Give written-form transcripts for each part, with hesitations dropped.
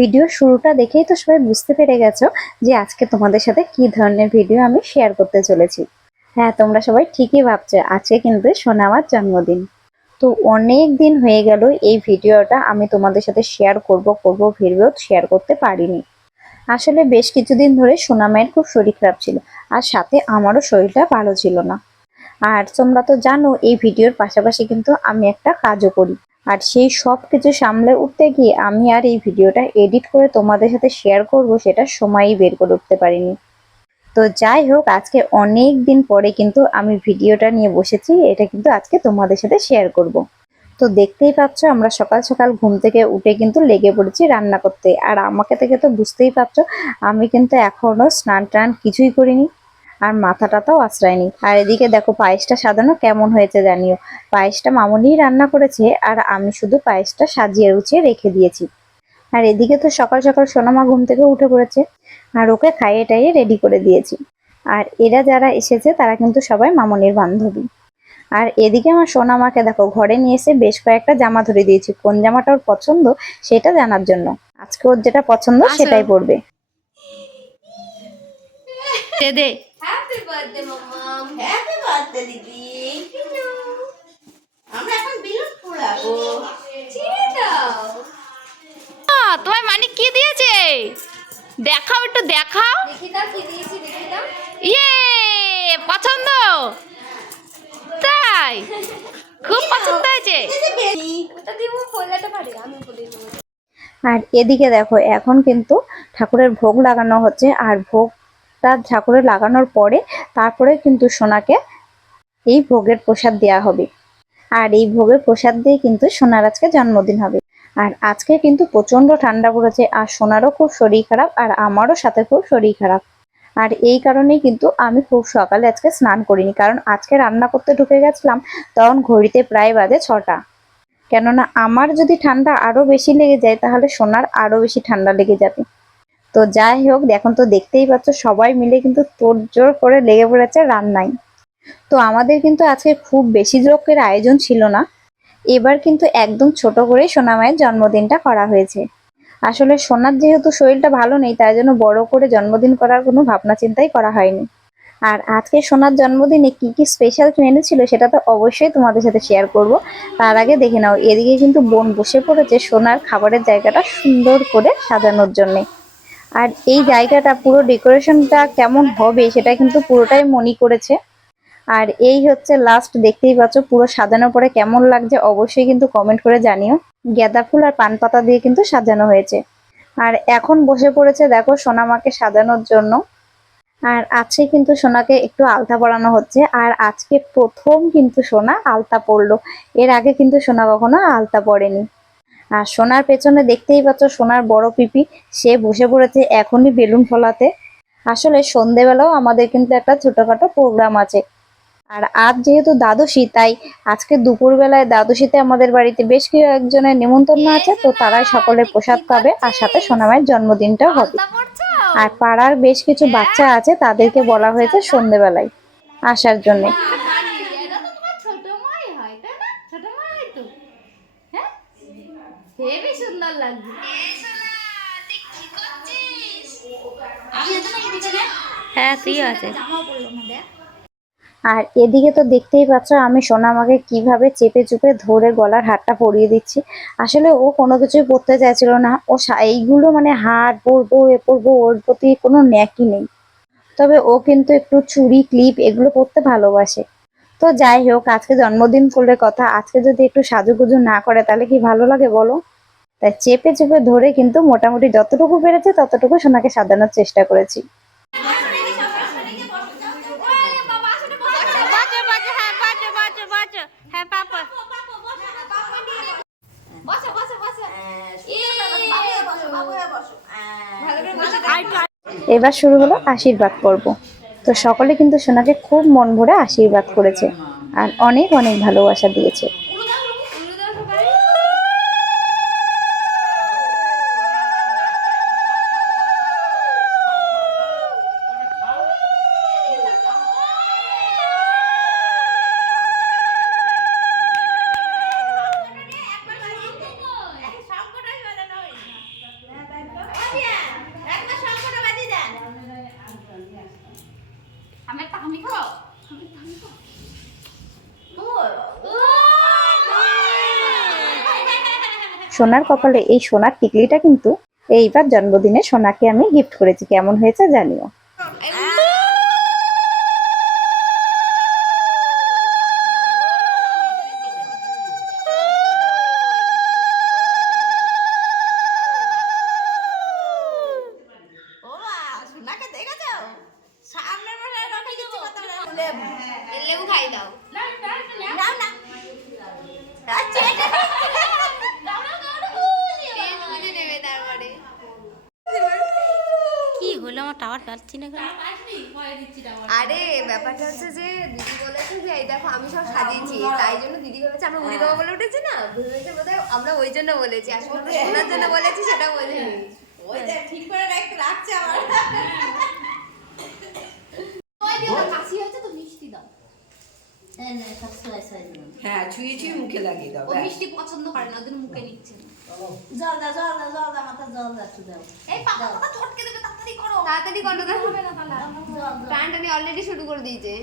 Video শুরুটা দেখেই তো সবাই বুঝতে পেরে গেছো যে আজকে তোমাদের সাথে কি ধরনের ভিডিও আমি শেয়ার করতে চলেছি। হ্যাঁ, তোমরা সবাই ঠিকই ভাবছো, আজকে কিন্তু সোনামার জন্মদিন। তো অনেক দিন হয়ে গেল এই ভিডিওটা আমি তোমাদের সাথে শেয়ার করব ভেবেও শেয়ার করতে পারিনি। আসলে বেশ কিছুদিন ধরে সোনামায়ের খুব শরীর খারাপ ছিল, আর সাথে আমারও শরীরটা ভালো ছিল না। আর তোমরা তো জানো এই ভিডিওর পাশাপাশি কিন্তু আমি একটা কাজও করি, আর সেই সব কিছু সামলে উঠতে গিয়ে আমি আর এই ভিডিওটা এডিট করে তোমাদের সাথে শেয়ার করব সেটা সময়ই বের করে উঠতে পারিনি। তো যাই হোক, আজকে অনেক দিন পরে কিন্তু আমি ভিডিওটা নিয়ে বসেছি, এটা কিন্তু আজকে তোমাদের সাথে শেয়ার করব। তো দেখতেই পাচ্ছ আমরা সকাল সকাল ঘুম থেকে উঠে কিন্তু লেগে পড়েছি রান্না করতে। আর আমাকে থেকে তো বুঝতেই পারছো আমি কিন্তু এখনো স্নান টান কিছুই করিনি, আর মাথাটাও আশ্রয়নি। আর এদিকে দেখো পায়েসটা সাজানো কেমন হয়েছে জানিও। পায়েসটা মামুনিই রান্না করেছে, আর আমি শুধু পায়েসটা সাজিয়ে গুছিয়ে রেখে দিয়েছি। আর এদিকে তো সকাল সকাল সোনামা ঘুম থেকে উঠে পড়েছে, আর ওকে খাইয়ে টাইয়ে রেডি করে দিয়েছি। আর এরা যারা এসেছে তারা কিন্তু সবাই মামনির বান্ধবী। আর এদিকে আমার সোনামাকে দেখো ঘরে নিয়ে এসে বেশ কয়েকটা জামা ধরে দিয়েছি, কোন জামাটা ওর পছন্দ সেটা জানার জন্য। আজকে ওর যেটা পছন্দ সেটাই পরবে। দে হ্যাপি বার্থডে মাম্মাম, হ্যাপি বার্থডে দিদি। আমরা এখন বেলুন ফোড়াবো। ছিঁড়ে দাও। তোমার মানিক কি দিয়েছে দেখাও, একটু দেখাও। দেখি দাও কি দিয়েছি, দেখি দাও। ইয়ে, পছন্দ? তাই খুব পছন্দ হয়েছে। ওটা দিব, ফোলাতে পারি আমি বলে দেবো। আর এদিকে দেখো এখন কিন্তু ঠাকুরের ভোগ লাগানো হচ্ছে, আর ভোগটা ঠাকুরের লাগানোর পরে তারপরে কিন্তু সোনাকে এই ভোগের প্রসাদ দেওয়া হবে। আর এই ভোগের প্রসাদ দিয়ে কিন্তু সোনার আজকে জন্মদিন হবে। আর আজকে কিন্তু প্রচন্ড ঠান্ডা পড়েছে, আর সোনারও খুব শরীর খারাপ, আর আমারও সাথে খুব শরীর খারাপ। আর এই কারণেই কিন্তু আমি খুব সকালে আজকে স্নান করিনি, কারণ আজকে রান্না করতে ঢুকে গেছিলাম তখন ঘড়িতে প্রায় বাজে 6টা। কেননা আমার যদি ঠান্ডা আরো বেশি লেগে যায় তাহলে সোনার আরো বেশি ঠান্ডা লেগে যাবে। তো যাই হোক, এখন তো দেখতেই পাচ্ছ সবাই মিলে কিন্তু তোড়জোড় করে লেগে পড়েছে রান্নায়। তো আমাদের কিন্তু আজকে খুব বেশি লোকের আয়োজন ছিল না, এবার কিন্তু একদম ছোট করে সোনা মায়ের জন্মদিনটা করা হয়েছে। আসলে সোনার যেহেতু শরীরটা ভালো নেই, তাই জন্য বড় করে জন্মদিন করার কোনো ভাবনা চিন্তাই করা হয়নি। আর আজকে সোনার জন্মদিনে কি কি স্পেশাল মেনু ছিল সেটা তো অবশ্যই তোমাদের সাথে শেয়ার করব। তার আগে দেখে নাও, এদিকে কিন্তু বোন বসে পড়েছে সোনার খাবারের জায়গাটা সুন্দর করে সাজানোর জন্য। আর এই জায়গাটা পুরো ডেকোরেশনটা কেমন হবে সেটা কিন্তু পুরোটাই মনি করেছে। আর এই হচ্ছে লাস্ট, দেখতেই পাচ্ছ পুরো সাজানোর পরে কেমন লাগছে অবশ্যই কিন্তু কমেন্ট করে জানিও। গাঁদা ফুল আর পান পাতা দিয়ে কিন্তু সাজানো হয়েছে। আর এখন বসে পড়েছে দেখো সোনামাকে সাজানোর জন্য। আর আজকে কিন্তু সোনাকে একটু আলতা পরানো হচ্ছে, আর আজকে প্রথম কিন্তু সোনা আলতা পরলো। এর আগে কিন্তু সোনা কখনো আলতা পরেনি। আর সোনার পেছনে দেখতেই পাচ্ছ সোনার বড় পিপি, সে বসে পড়েছে এখনই বেলুন ফোলাতে। আসলে সন্ধেবেলাও আমাদের কিন্তু একটা ছোটখাটো প্রোগ্রাম আছে। আর আজ যেহেতু দ্বাদশী, তাই আজকে দুপুরবেলায় দ্বাদশীতে আমাদের বাড়িতে বেশ কয়েকজনের নেমন্তন্ন আছে, তো তারাই সকলে প্রসাদ পাবে, আর সাথে সোনামায়ের জন্মদিনটাও হবে। আলতা পড়ছো? আর পাড়ার বেশ কিছু বাচ্চা আছে, তাদেরকে বলা হয়েছে সন্ধেবেলায় আসার জন্য। এটা তো তোমার ছোট মাই হয়, তাই না? ছোট মাই তো, হ্যাঁ, হেবি সুন্দর লাগছে। আমি এত নাকি পিছনে হ্যাঁ, তুই আছে। জামাও পরলো না, দেখ। আর এদিকে তো দেখতেই পাচ্ছ আমি সোনামাকে কিভাবে চেপে চুপে ধরে গলার হারটা পরিয়ে দিচ্ছি। আসলে ও কোনো কিছুই পরতে চাইছিল না, ও এইগুলো মানে হার পরবো এ পরবো, ওর প্রতি কোনো ন্যাকই নেই। তবে ও কিন্তু একটু চুড়ি ক্লিপ এগুলো পরতে ভালোবাসে। তো যাই হোক, আজকে জন্মদিন করলে কথা, আজকে যদি একটু সাজুগুজু না করে তাহলে কি ভালো লাগে বলো। তাই চেপে চেপে ধরে কিন্তু মোটামুটি যতটুকু পেরেছে ততটুকু সোনাকে সাজানোর চেষ্টা করেছি। হ্যাঁ পাপা। বসো বসো বসো। ভালো করে বসে। এবার শুরু হলো আশীর্বাদ পর্ব। তো সকলে কিন্তু সোনাকে খুব মন ভরে আশীর্বাদ করেছে, আর অনেক অনেক ভালোবাসা দিয়েছে। সোনার কপালে এই সোনার টিকলিটা কিন্তু এইবার জন্মদিনে সোনাকে আমি গিফট করেছি। কেমন হয়েছে জানিও। লেবু খাই দাও। নাও না। আচ্ছা নেবে তারপরে কি হলো আমার টাওয়ার পাচ্ছি না কেন? আরে ব্যাপারটা হচ্ছে যে দিদি বলেছে যে এই দেখো আমি সব সাজিয়েছি, তাই জন্য দিদি ভেবেছে আমরা উড়ি বাবা বলে উঠেছি না, ভেবেছে বোধহয় আমরা ওই জন্য বলেছি, আসলে আমরা শোনার জন্য বলেছি, সেটা বলিনি। ওই যে ঠিক করে রাখছে আমার। কাশি হয়েছে তো মিষ্টি দাও। হ্যাঁ ছুঁয়ে ছুঁয়ে মুখে লাগিয়ে দাও। ও মিষ্টি পছন্দ করে না, ওদের মুখে নিচ্ছে না। জল দাও জল দাও জল দাও মাথা জল দাও একটু দাও এই পাপা কথা ছটকে দেবে, তাড়াতাড়ি করো। তাড়াতাড়ি করো না, হবে না তাহলে। প্যান্ট আমি অলরেডি শুরু করে দিয়েছে।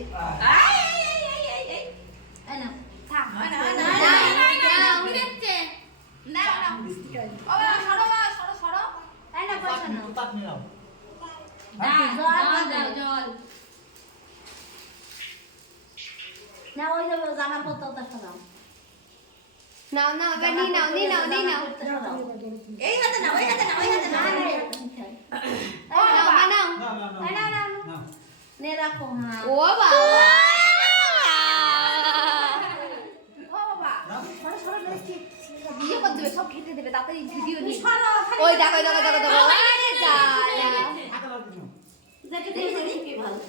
এই নাও থাক। না না না উড়ে যাচ্ছে। না না। ও বাবা সরো বাবা, সরো সরো। এই না পয়সা নাও জল দাও জল। না ওই যে জামা পত্র দেখা দাও নাও নাও এবার নিয়ে নাও নিয়ে নাও নিয়ে নাও। এই হাতে নাও এই হাতে নাও এই হাতে নাও ও নাও বানাও। এই নাও নাও নে রাখো হ্যাঁ ও বাবা ও বাবা সরো সরো দেখছি। ভিডিও করে দেবে, সব খেতে দেবে, তাড়াতাড়ি ভিডিও নিয়ে। ওই দেখো দেখো দেখো দেখো। আরে যা দেখে দেখে কি ভালো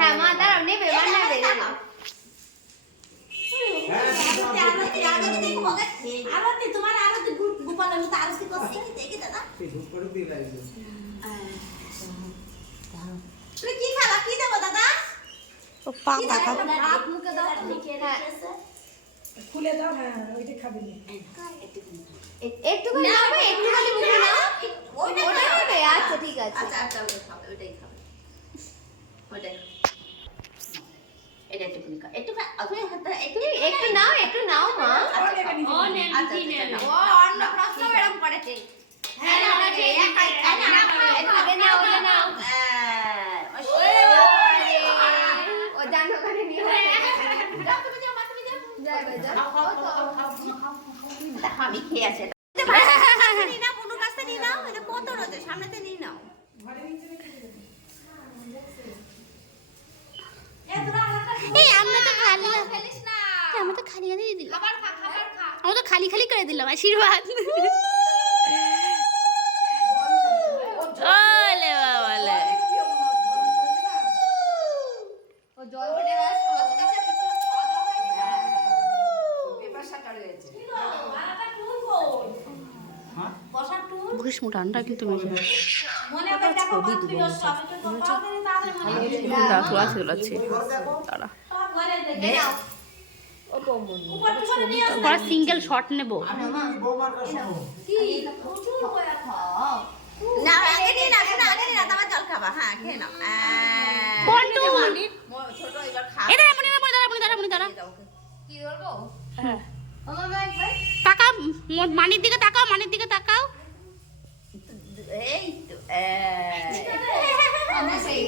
হ্যাঁ মা দাঁড়াও, নেবে এবার নেবে নেবে। আরতি তোমার আরতি গোপালের মতো আরতি করছি দেখি দাদা তুমি কি খাবা কি দেবো দাদা ও পা হাত মুখে দাও ঠিক আছে খুলে দাও। হ্যাঁ ওইটা খাবে না। একটু করে নাও, একটু খালি মুখে নাও। ওটা নেবে, আচ্ছা ঠিক আছে। আচ্ছা আচ্ছা ওটা খাবে ওটাই খাবে ওটাই এটা একটু খাও একটু একটু নাও একটু নাও মা। ও নেন আচ্ছা, কি নেবে? আচ্ছা, ও অন্য প্রশ্ন এরকম করেছে। হ্যাঁ নাও না যে এখানে নাও ওটা নাও। ও জানো ওখানে নিয়ে যাও, তুমি যাও মা তুমি যাও। যাও এবার যাও। আমি খেয়ে আছে নিয়ে নাও কোনো কাছে নিয়ে নাও এটা কত রয়েছে সামনেতে নিয়ে নাও এই আমরা তো খালি ফেলিস না। আমরা তো খালি খালি দিলাম। খাবার খা খাবার খা। আমরা তো খালি খালি করে দিলাম আশীর্বাদ। ওলে বাবালে। ও জল খেলে আর সবার কাছে কিছু খাওয়া দাওয়া হয়নি না। পেপার শাটা রয়েছে। বসার টুল ভীষ্ম ঠান্ডা কিন্তু বেশি। মনে হবে দেখো প্রিয় সবাই তো পাবে না তাহলে মনে আছে তারা সব ঘরে দেখে নাও। উপর থেকে নিয়ে আসো পরে সিঙ্গেল শট নেব। কি প্রচুর করে খাও না আগে নিয়ে না শোনা আগে নিয়ে না তারপর জল খাবা হ্যাঁ খেয়ে নাও বন্টু ছোট এবার খা এটা মনে না মনে দাঁড়া কি বলবো? হ্যাঁ ও মামা একবার তাকাও, মানির দিকে তাকাও, মানির দিকে তাকাও। এই তো আমরা সেই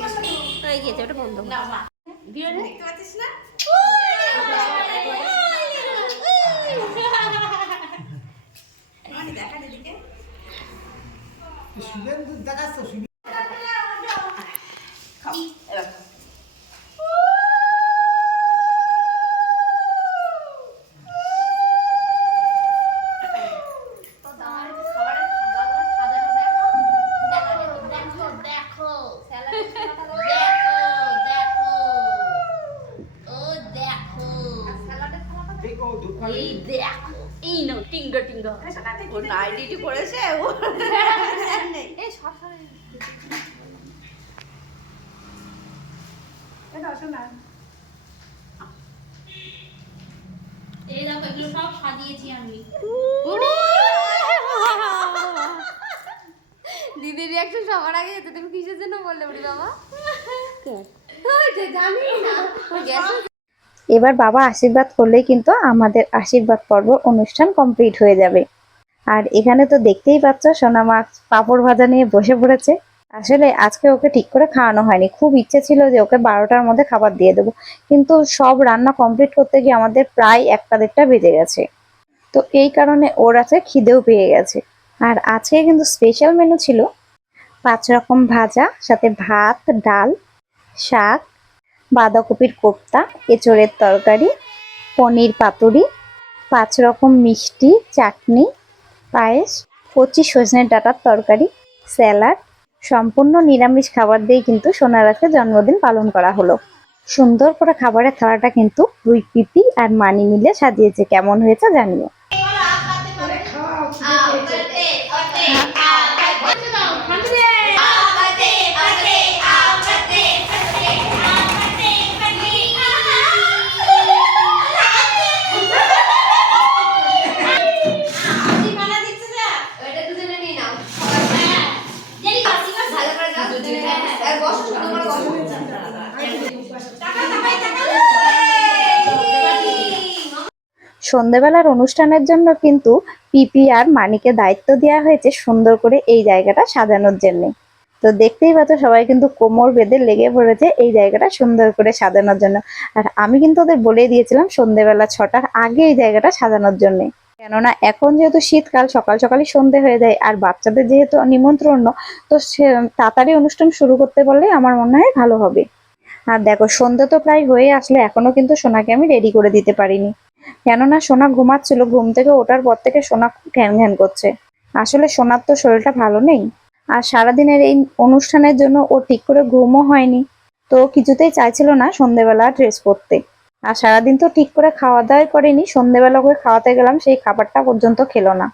এই গেছে ওটা বন্ধ। না মা দিয়ে দে। দেখতে পাচ্ছিস না দেখা দিদিকে শুভেন্দু দেখাচ্ছ খাও এবার দেখো দুধ এই নাও টিঙ্গা টিঙ্গা ও নাইটি করেছে ও নেই এই দেখো এগুলো সব সাজিয়েছি আমি। দিদির রিয়াকশন সবার আগে যেত, তুমি কিসের জন্য বললে উড়ি বাবা? জানি না। এবার বাবা আশীর্বাদ করলেই কিন্তু আমাদের আশীর্বাদ পর্ব অনুষ্ঠান কমপ্লিট হয়ে যাবে। আর এখানে তো দেখতেই পাচ্ছ সোনা মা পাঁপড় ভাজা নিয়ে বসে পড়েছে। আসলে আজকে ওকে ঠিক করে খাওয়ানো হয়নি, খুব ইচ্ছে ছিল যে ওকে 12টার মধ্যে খাবার দিয়ে দেবো, কিন্তু সব রান্না কমপ্লিট করতে গিয়ে আমাদের প্রায় 1টা বেজে গেছে। তো এই কারণে ওর আছে খিদেও পেয়ে গেছে। আর আজকে কিন্তু স্পেশাল মেনু ছিল 5 রকম ভাজা, সাথে ভাত, ডাল, শাক, বাঁধাকপির কোপ্তা, এঁচোড়ের তরকারি, পনির পাতুরি, 5 রকম মিষ্টি, চাটনি, পায়েস, কচি সজনের ডাঁটার তরকারি, স্যালাড। সম্পূর্ণ নিরামিষ খাবার দিয়ে কিন্তু সোনার আজকে জন্মদিন পালন করা হলো। সুন্দর করে খাবারের থালাটা কিন্তু দুই পিপি আর মানি মিলে সাজিয়েছে। কেমন হয়েছে জানিও। ওইটা দুজনে নিয়ে নাও। ভালো করে দাও। আর বসো, সুন্দর করে বসো। সন্ধ্যেবেলার অনুষ্ঠানের জন্য কিন্তু পিপি আর মানিকে দায়িত্ব দেওয়া হয়েছে সুন্দর করে এই জায়গাটা সাজানোর জন্য। তো দেখতেই পাচ্ছ সবাই কিন্তু কোমর বেঁধে লেগে পড়েছে এই জায়গাটা সুন্দর করে সাজানোর জন্য। আর আমি কিন্তু ওদের বলে দিয়েছিলাম সন্ধ্যেবেলা 6টার আগে এই জায়গাটা সাজানোর জন্য, কেননা এখন যেহেতু শীতকাল সকাল সকালই সন্ধে হয়ে যায়, আর বাচ্চাদের যেহেতু নিমন্ত্রণ, তো তাড়াতাড়ি অনুষ্ঠান শুরু করতে পারলে আমার মনে হয় ভালো হবে। আর দেখো সন্ধে তো প্রায় হয়ে আসলে এখনো কিন্তু সোনাকে আমি রেডি করে দিতে পারিনি, কেননা সোনা ঘুমাচ্ছিল। ঘুম থেকে ওঠার পর থেকে সোনা খুব ঘ্যান ঘ্যান করছে। আসলে সোনার তো শরীরটা ভালো নেই, আর সারাদিনের এই অনুষ্ঠানের জন্য ও ঠিক করে ঘুমও হয়নি, তো কিছুতেই চাইছিল না সন্ধেবেলা ড্রেস পরতে। আর সারাদিন তো ঠিক করে খাওয়া দাওয়াই করেনি, সন্ধেবেলা ওকে খাওয়াতে গেলাম সেই খাবারটা পর্যন্ত খেলো না।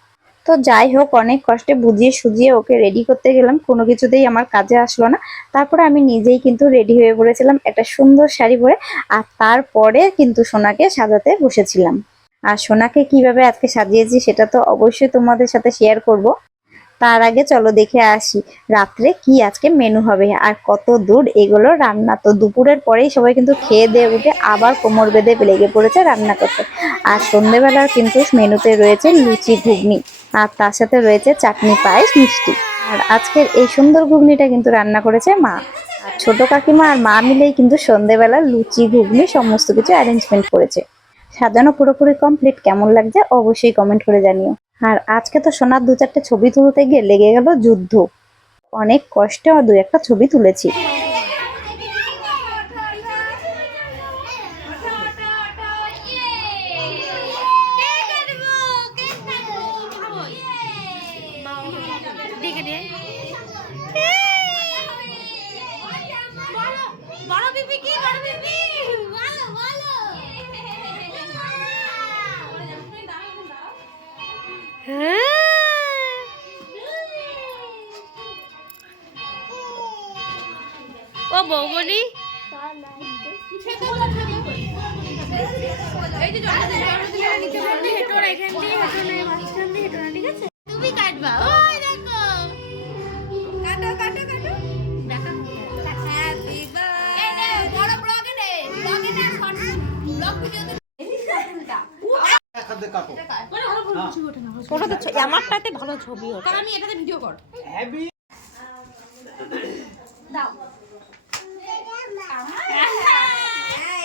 তো যাই হোক, অনেক কষ্টে বুঝিয়ে সুজিয়ে ওকে রেডি করতে গেলাম, কোনো কিছুতেই আমার কাজে আসলো না। তারপরে আমি নিজেই কিন্তু রেডি হয়ে পড়েছিলাম একটা সুন্দর শাড়ি পরে, আর তারপরে কিন্তু সোনাকে সাজাতে বসেছিলাম। আর সোনাকে কিভাবে আজকে সাজিয়েছি সেটা তো অবশ্যই তোমাদের সাথে শেয়ার করব। তার আগে চলো দেখে আসি রাত্রে কি আজকে মেনু হবে আর কত দূর এগুলো রান্না। তো দুপুরের পরেই সবাই কিন্তু খেয়ে দিয়ে উঠে আবার কোমর বেঁধে লেগে পড়েছে রান্না করতে। আর সন্ধ্যেবেলার কিন্তু মেনুতে রয়েছে লুচি, ঘুগনি, আর তার সাথে রয়েছে চাটনি, পায়েস, মিষ্টি। আর আজকের এই সুন্দর ঘুগনিটা কিন্তু রান্না করেছে মা। আর ছোট কাকিমা আর মা মিলেই কিন্তু সন্ধ্যেবেলা লুচি, ঘুগনি সমস্ত কিছু অ্যারেঞ্জমেন্ট করেছে। সাজানো পুরোপুরি কমপ্লিট। কেমন লাগছে অবশ্যই কমেন্ট করে জানিও। আর আজকে তো সোনার 2-4টে ছবি তুলতে গিয়ে লেগে গেল যুদ্ধ। অনেক কষ্টে 2-1টা ছবি তুলেছি। বড় পিপি কি, বড় পিপি বলো বলো। ও বৌমনি তুমি কাটবা। ওই দেখো কাটো কাটো কাটো। Happy birthday. বড় ব্লগে নে, ব্লগে নে, শর্ট ব্লগ ভিডিওতে খাদ্য কাটো। আমারটাতে ভালো ছবি ওঠে। আমি এটাতে ভিডিও কর। হ্যাপি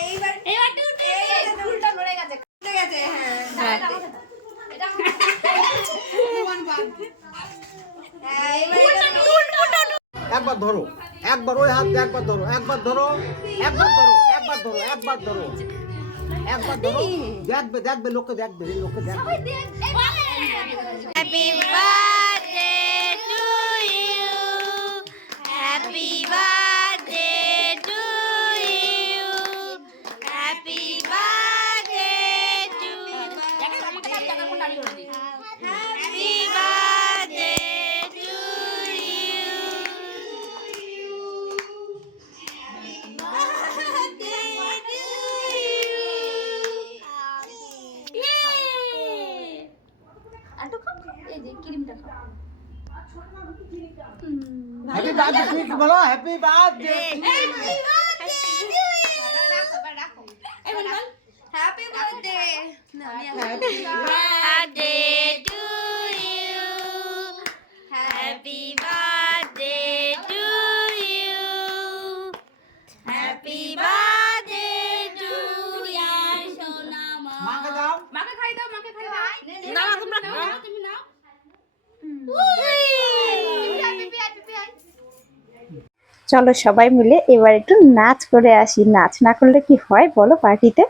এইবার এবার উঠে ফুলটা নড়ে গেছে, উঠে গেছে। হ্যাঁ এটা একবার ধরো, একবার ওই হাত দিয়ে একবার ধরো, একবার ধরো, একবার ধরো, একবার ধরো, একবার ধরো, একবার ধরো। দেখবে দেখবে, লোকে দেখবে, লোকে দেখবে। Happy birthday to you, happy birthday to you, happy birthday to you, happy birthday to you, happy birthday ঠিক বলো, happy birthday. Happy birthday. Happy birthday to you. Happy birthday to you. মাকে দাও। মাকে খাই দাও, মাকে খাই দাও। না তোমরা তুমি নাও। চলো সবাই মিলে এবার একটু নাচ করে আসি। নাচ না করলে কি হয় বলো পার্টিতে?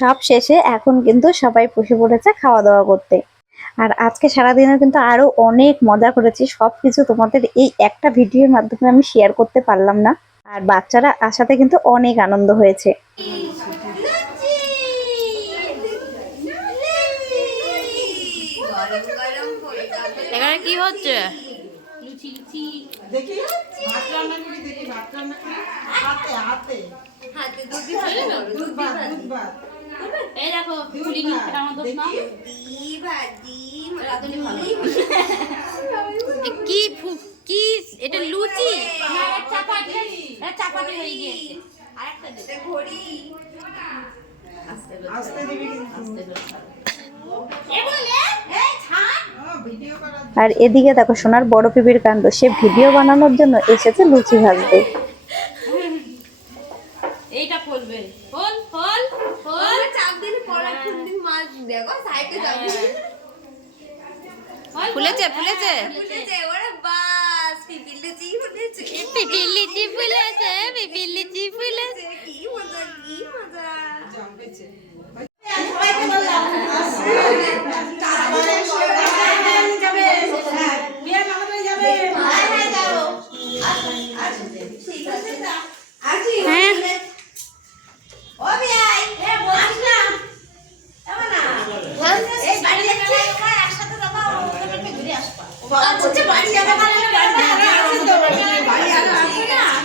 সব শেষে এখন কিন্তু সবাই বসে পড়েছে খাওয়া দাওয়া করতে। আর আজকে সারাদিনে কিন্তু আরো অনেক মজা করেছি। সবকিছু তোমাদের এই একটা ভিডিওর মাধ্যমে আমি শেয়ার করতে পারলাম না। আর বাচ্চারা আসাতে কিন্তু অনেক আনন্দ হয়েছে। গরম গরম ফুলকপি। এখানে কি হচ্ছে? দেখি ভাত রান্না করি, দেখি ভাত রান্না করি। হাতে হাতে হাতে দুধ দিয়ে দুধ ভাত, দুধ ভাত। এই দেখো পুরি কিনতে আমাদের না। দি ভাজি রাধুনি ভালো। কি কি এটা লুচি না চাপাতি? এটা চাপাতি হয়ে গিয়েছে। আরেকটা দে। এটা ঘড়ি। আস্তে দিবি কিন্তু। এ বলে এই ছাড়। ভিডিও করা। আর এদিকে দেখো সোনার বড় পিপির কাণ্ড, সে ভিডিও বানানোর জন্য এসেছে লুচি ভাজতে। এইটা করবে ফল ফল ফল ওরা চাপ দিলে পড়া খুন্দির মাছ দেখো সাইডে চাপ দিলে ফুলেছে ফুলেছে ফুটেছে। ওরা বাস পিপিল লুচি ফুটেছে। পিপির লিচি ফুলেছে, পিপির লিচি ফুলেছে। কি মজা, কি মজা। জমেছে।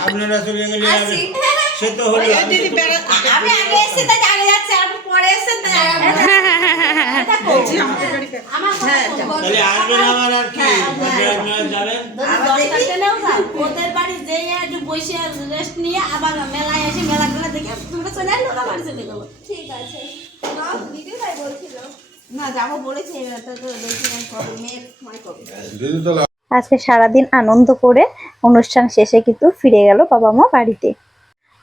আপনারা চলে গেলে সে তো হলো আমি আগে এসে তাই আগে যাচ্ছে, আর পরে এসে তাই তাহলে আসবেন আবার আর কি আপনারা যাবেন ওদের বাড়ি যেয়ে একটু বসে রেস্ট নিয়ে আবার মেলায় এসে মেলাগুলো দেখে তোমরা চলে আসলো, ওরা বাড়ি চলে গেলো। ঠিক আছে। না দিদি ভাই বলছিল না যাবো বলেছে, তো দেখছিলাম কবে মেয়ের সময় কবে। আজকে সারাদিন আনন্দ করে অনুষ্ঠান শেষে কিন্তু ফিরে গেল বাবা মা বাড়িতে।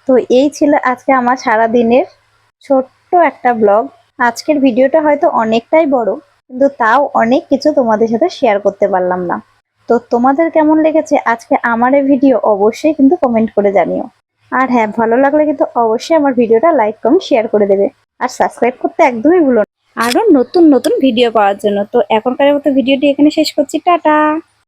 তো এই ছিল আজকে আমার সারাদিনের ছোট্ট একটা ব্লগ। আজকের ভিডিওটা হয়তো অনেকটাই বড়, কিন্তু তাও অনেক কিছু তোমাদের সাথে শেয়ার করতে পারলাম না। তো তোমাদের কেমন লেগেছে আজকে আমার এই ভিডিও অবশ্যই কিন্তু কমেন্ট করে জানিও। আর হ্যাঁ, ভালো লাগলে কিন্তু অবশ্যই আমার ভিডিওটা লাইক কমেন্ট শেয়ার করে দেবে। আর সাবস্ক্রাইব করতে একদমই ভুলো না আরো নতুন নতুন ভিডিও পাওয়ার জন্য। তো এখনকার মতো ভিডিওটি এখানে শেষ করছি, টাটা।